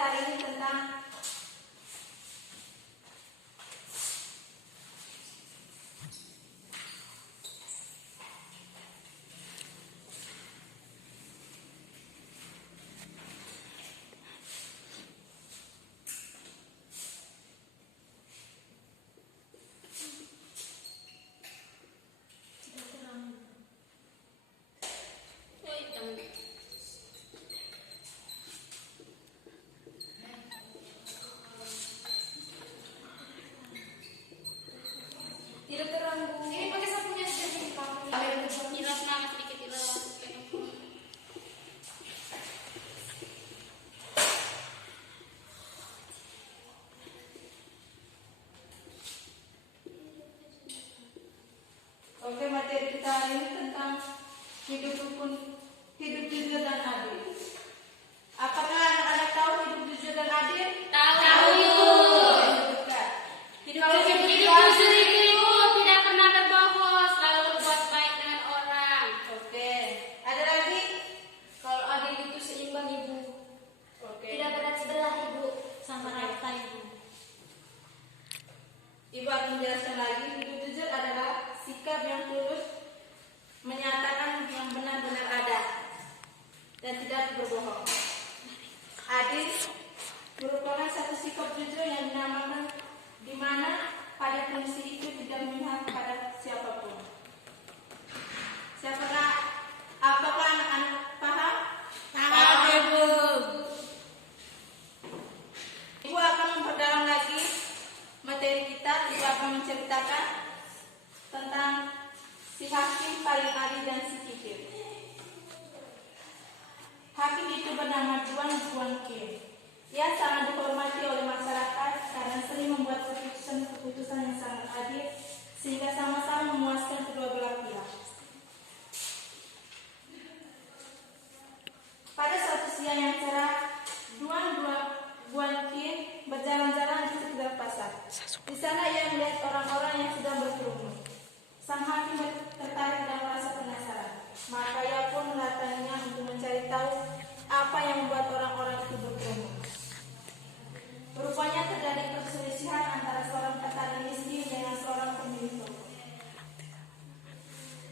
hari ini tentang tidak teranggu. Ini pakai sapunya sedikit pakai. Hilaf nama sedikit hilaf. Oke, materi kita hari ini tentang hidup rukun, hidup jujur dan adil. Apakah anak-anak tahu hidup jujur dan adil? Tahu. Hidup Kalau jujur hidup jujur itu tidak pernah berbohong, selalu berbuat baik dengan orang. Oke. Ada lagi? Kalau adil itu seimbang ibu, Oke. tidak berat sebelah ibu, sama rata ibu. Ibu akan menjelaskan lagi. Hidup jujur adalah sikap yang tulus menyatakan yang benar-benar ada dan tidak berbohong. Adil merupakan satu sikap jujur yang dinamakan di mana pada fungsi itu tidak memihak pada siapapun. Apakah anak-anak paham? Paham, Ibu. Ibu akan memperdalam lagi materi kita. Ibu akan menceritakan tentang si hakim paling adil dan si kikir. Hakim itu bernama Juan Kim. Ia sangat dihormati oleh masyarakat karena sering membuat keputusan yang sangat adil sehingga sama-sama memuaskan kedua belah pihak. Pada suatu siang yang cerah, Juan Kim berjalan-jalan di sekitar pasar. Di sana ia melihat orang-orang yang sedang berkerumun. Sang hakim tertarik dan merasa penasaran. Maka ia pun melatihnya untuk mencari tahu apa yang membuat orang-orang itu berkerumun. Rupanya terjadi perselisihan antara seorang petani miskin dengan seorang pemilik toko.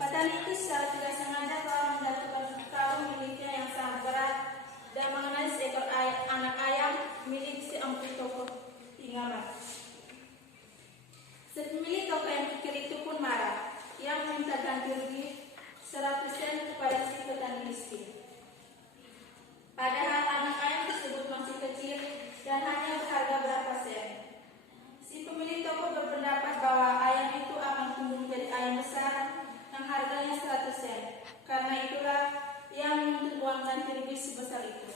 Petani itu secara tidak sengaja telah menjatuhkan karung miliknya yang sangat berat dan mengenai seekor anak ayam milik si empu toko hingga mati. Si pemilik toko yang kikir itu pun marah. Ia meminta ganti rugi 100 sen kepada si petani miskin. Padahal anak ayam tersebut masih kecil dan hanya berharga berapa sen. Si pemilik toko berpendapat bahwa ayam itu akan tumbuh menjadi ayam besar yang harganya 100 sen. Karena itulah ia menuntut uang ganti rugi sebesar itu.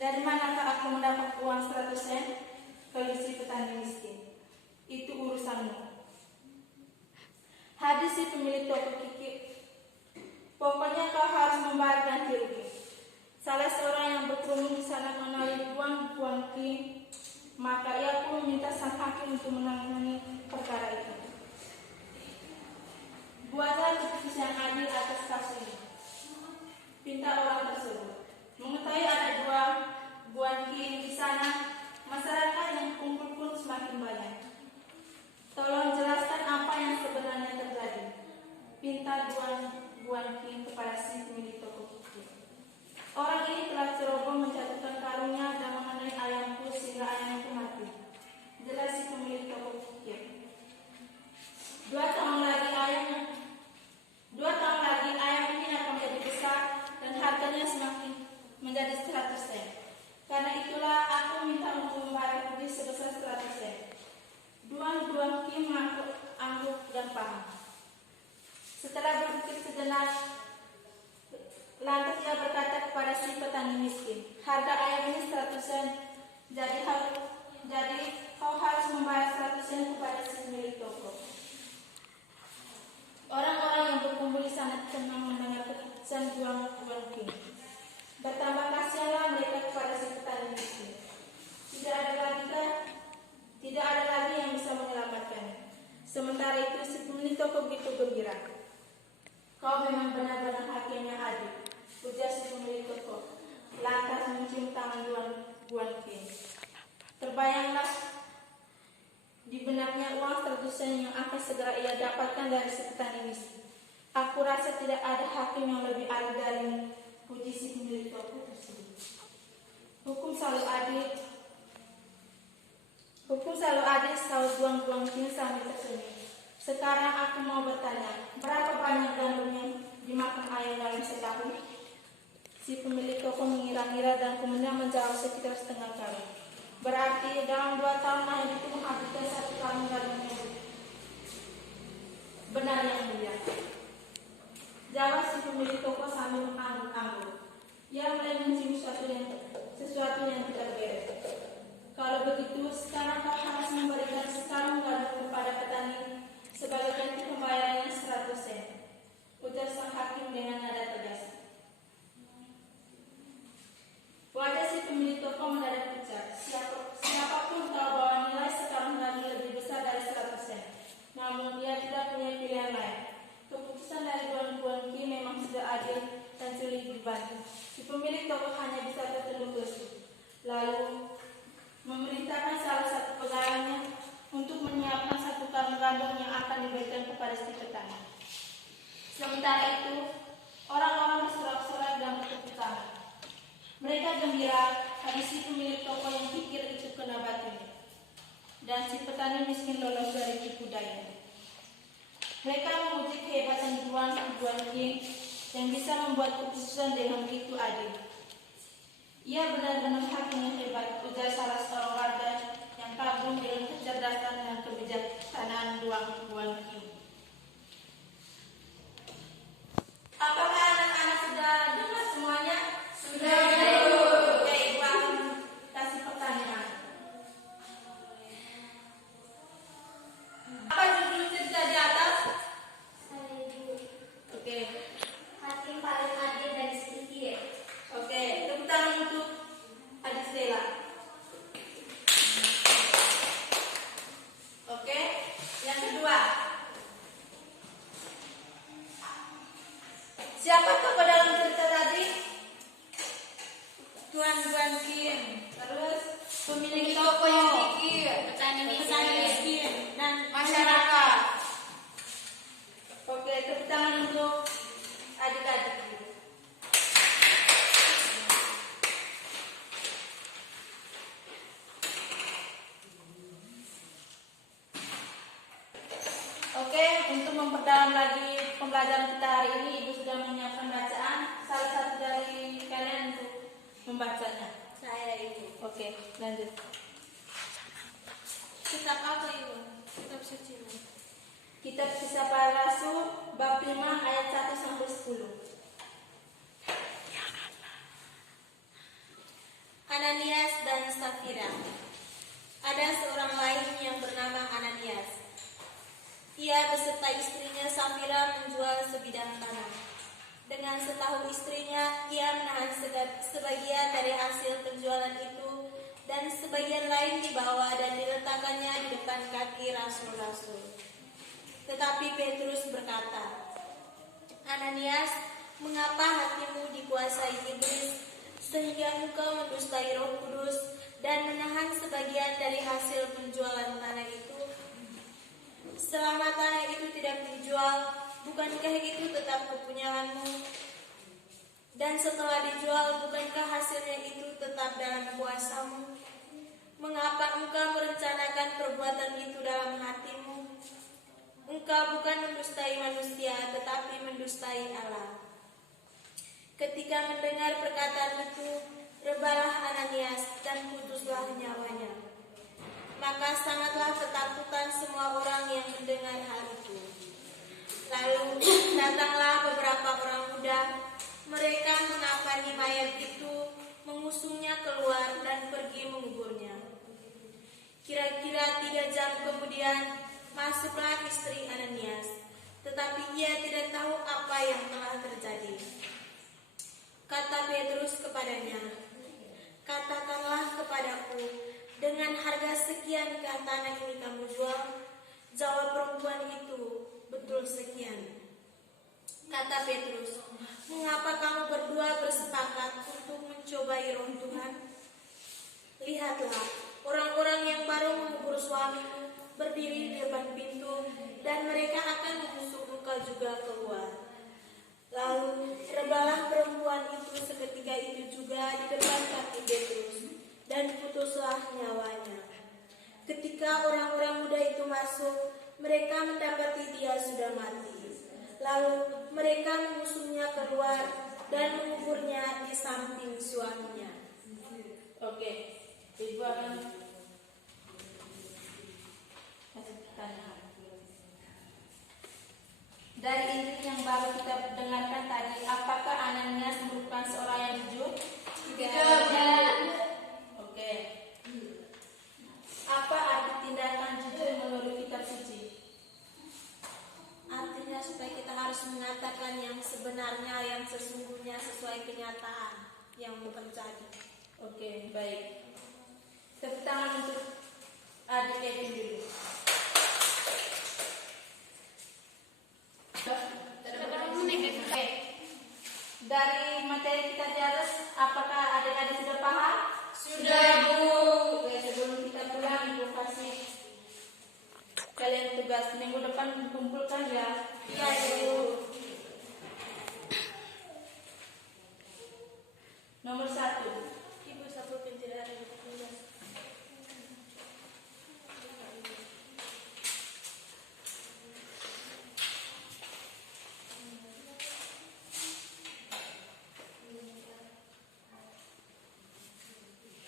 Dari manakah aku mendapat uang 100 sen? Kalau si petani miskin. Itu urusanmu. Hadis si pemilik toko kikir. Pokoknya kau harus membayar ganti rugi. Salah seorang yang berkerumun di sana mengenali Juan Kim, maka ia pun meminta sang hakim untuk menangani perkara itu. Buatlah keputusan yang adil atas kasus ini, pinta orang tersebut. Mengetahui ada Juan Kim di sana, masyarakat yang kumpul pun semakin banyak. Tolong jelaskan apa yang sebenarnya terjadi, pinta Juan Kim kepada si pemilik toko kikir. Orang ini telah ceroboh menjatuhkan karungnya dan mengenai ayamku sehingga ayam itu mati. Jelas si pemilik toko kikir. 2 tahun lagi ayam ini akan menjadi besar dan harganya semakin menjadi 100 sen. Karena itulah aku minta untuk membayar rugi sebesar 100 sen. Juan Kim mengangguk dan paham. Setelah berpikir sejenak, lantas ia berkata kepada si petani miskin, harga ayam ini 100 sen, jadi kau harus membayar 100 sen kepada si pemilik toko. Orang-orang yang berkumpul di sana senang mendengar keputusan Juan Kim. Bertambah kasihanlah mereka kepada si petani miskin. Tidak ada lagi yang bisa menyelamatkannya. Sementara itu si pemilik toko begitu gembira. Kau memang benar-benar hakim yang adil, ujar si pemilik toko. Lantas mencium tangan Guankin. Terbayanglah di benaknya uang 100 yang akan segera ia dapatkan dari si petani miskin. Aku rasa tidak ada hakim yang lebih adil dari puji si pemilik toko tersebut. Hukum selalu adil, selalu Guankin sambil tersenyum. Sekarang aku mau bertanya, berapa banyak gandum yang dimakan ayam dalam setahun? Si pemilik toko mengira-ngira dan kemudian menjawab sekitar setengah karung. Berarti dalam 2 tahun ayam itu menghabiskan 1 karung gandum yang benar yang mulia. Jawab si pemilik toko sambil mengangguk-angguk. Ia mulai mencium sesuatu yang tidak beres. Kalau begitu, sekarang kau harus memberikan sekarang gandum kepada petani sebagai ganti pembayarannya 100 sen. Ujar sang hakim dengan nada tegas. Wajah si pemilik toko mendadak pucat. Siapapun tahu bahwa nilai sekarang gandum lebih besar dari 100 sen. Namun ia tidak punya pilihan lain. Keputusan dari Guankin memang sudah adil dan sulit dibantu. Si pemilik toko hanya bisa tertunduk lesu. Lalu memerintahkan salah satu pegawainya untuk menyiapkan 1 karung gandum yang akan diberikan kepada si petani. Sementara itu, orang-orang bersorak-sorai dan bertepuk tangan. Mereka gembira karena si pemilik toko yang pikir itu kena batunya, dan si petani miskin lolos dari tipu daya. Mereka memuji kehebatan Guankin yang bisa membuat keputusan dengan begitu adil. Ia benar-benar hakim yang hebat, ujar salah seorang warga yang kagum dengan kecerdasan dan kebijaksanaan Guankin. Apakah anak-anak sudah dengar semuanya? Sudah. Oke, Ibu akan kasih pertanyaan. Apa judul cerita di atas? Oke. Hakim paling adil dan setia. Oke, tepuk tangan untuk Adik Stella. Oke, yang kedua. Siapa tokoh dalam cerita tadi? Tuan Guankin. Terus Pemilik toko yang pikir. Petani Petani miskin. miskin. Dan Masyarakat. Oke, tepuk tangan untuk adik-adik. Oke, untuk memperdalam lagi pembelajaran kita hari ini, Ibu sudah menyiapkan bacaan. Salah satu dari kalian untuk membacanya. saya Ibu. Oke, lanjut. Kitab apa Ibu? Kitab suci. Kitab Kisah Para Rasul bab 5 ayat 1 sampai 10. Ananias dan Safira. Ada seorang lain yang bernama Ananias. Ia beserta istrinya Safira menjual sebidang tanah. Dengan setahu istrinya, ia menahan sebagian dari hasil penjualan itu dan sebagian lain dibawa dan diletakkannya di depan kaki rasul-rasul. Tetapi Petrus berkata, Ananias, mengapa hatimu dikuasai iblis sehingga engkau mendustai Roh Kudus dan menahan sebagian dari hasil penjualan tanah itu? Selama tanah itu tidak dijual, bukankah itu tetap kepunyaanmu? Dan setelah dijual, bukankah hasilnya itu tetap dalam kuasamu? Mengapa engkau merencanakan perbuatan itu dalam hatimu? Engkau bukan mendustai manusia, tetapi mendustai Allah. Ketika mendengar perkataan itu, rebalah Ananias dan putuslah nyawanya. Maka sangatlah ketakutan semua orang yang mendengar hal itu. Lalu datanglah beberapa orang muda. Mereka mengapani mayat itu, mengusungnya keluar dan pergi menguburnya. Kira-kira 3 jam kemudian masuklah istri Ananias, tetapi ia tidak tahu apa yang telah terjadi. Kata Petrus kepadanya, katakanlah kepadaku, dengan harga sekiankah tanah ini kamu jual? Jawab perempuan itu, betul sekian. Kata Petrus, mengapa kamu berdua bersepakat untuk mencobai Roh Tuhan? Lihatlah, orang-orang yang baru mengubur suamimu berdiri di depan pintu, dan mereka akan membusuk engkau juga keluar. Lalu rebalah perempuan itu seketika itu juga di depan kaki Petrus, dan putuslah nyawanya. Ketika orang-orang muda itu masuk, mereka mendapati dia sudah mati. Lalu mereka mengusungnya keluar dan menguburnya di samping suaminya. Oke, Ibu akan kasih pertanyaan. Dari inti yang baru kita dengarkan tadi, apakah Ananias merupakan seorang yang jujur? Tidak. Oke. Apa arti tindakan jujur menurut kitab suci? Artinya supaya kita harus mengatakan yang sebenarnya, yang sesungguhnya sesuai kenyataan yang terjadi. Oke, baik. Tepuk tangan untuk adik Kevin dulu. Oke. Dari materi kita di atas, apakah adik-adik sudah paham? Sudah, Bu. Oke, sebelum kita pulang, Ibu kasih kalian tugas minggu depan kumpulkan ya. Iya, Ibu. Nomor 1. Ibu satu tidak ada di tugas.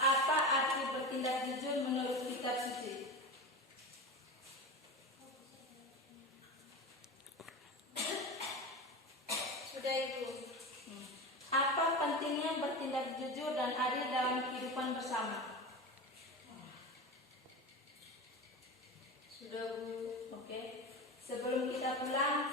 Apa arti bertindak jujur menurut kitab suci? Sudah, Ibu. Apa pentingnya bertindak jujur dan adil dalam kehidupan bersama? Sudah, Bu. Oke. Sebelum kita pulang,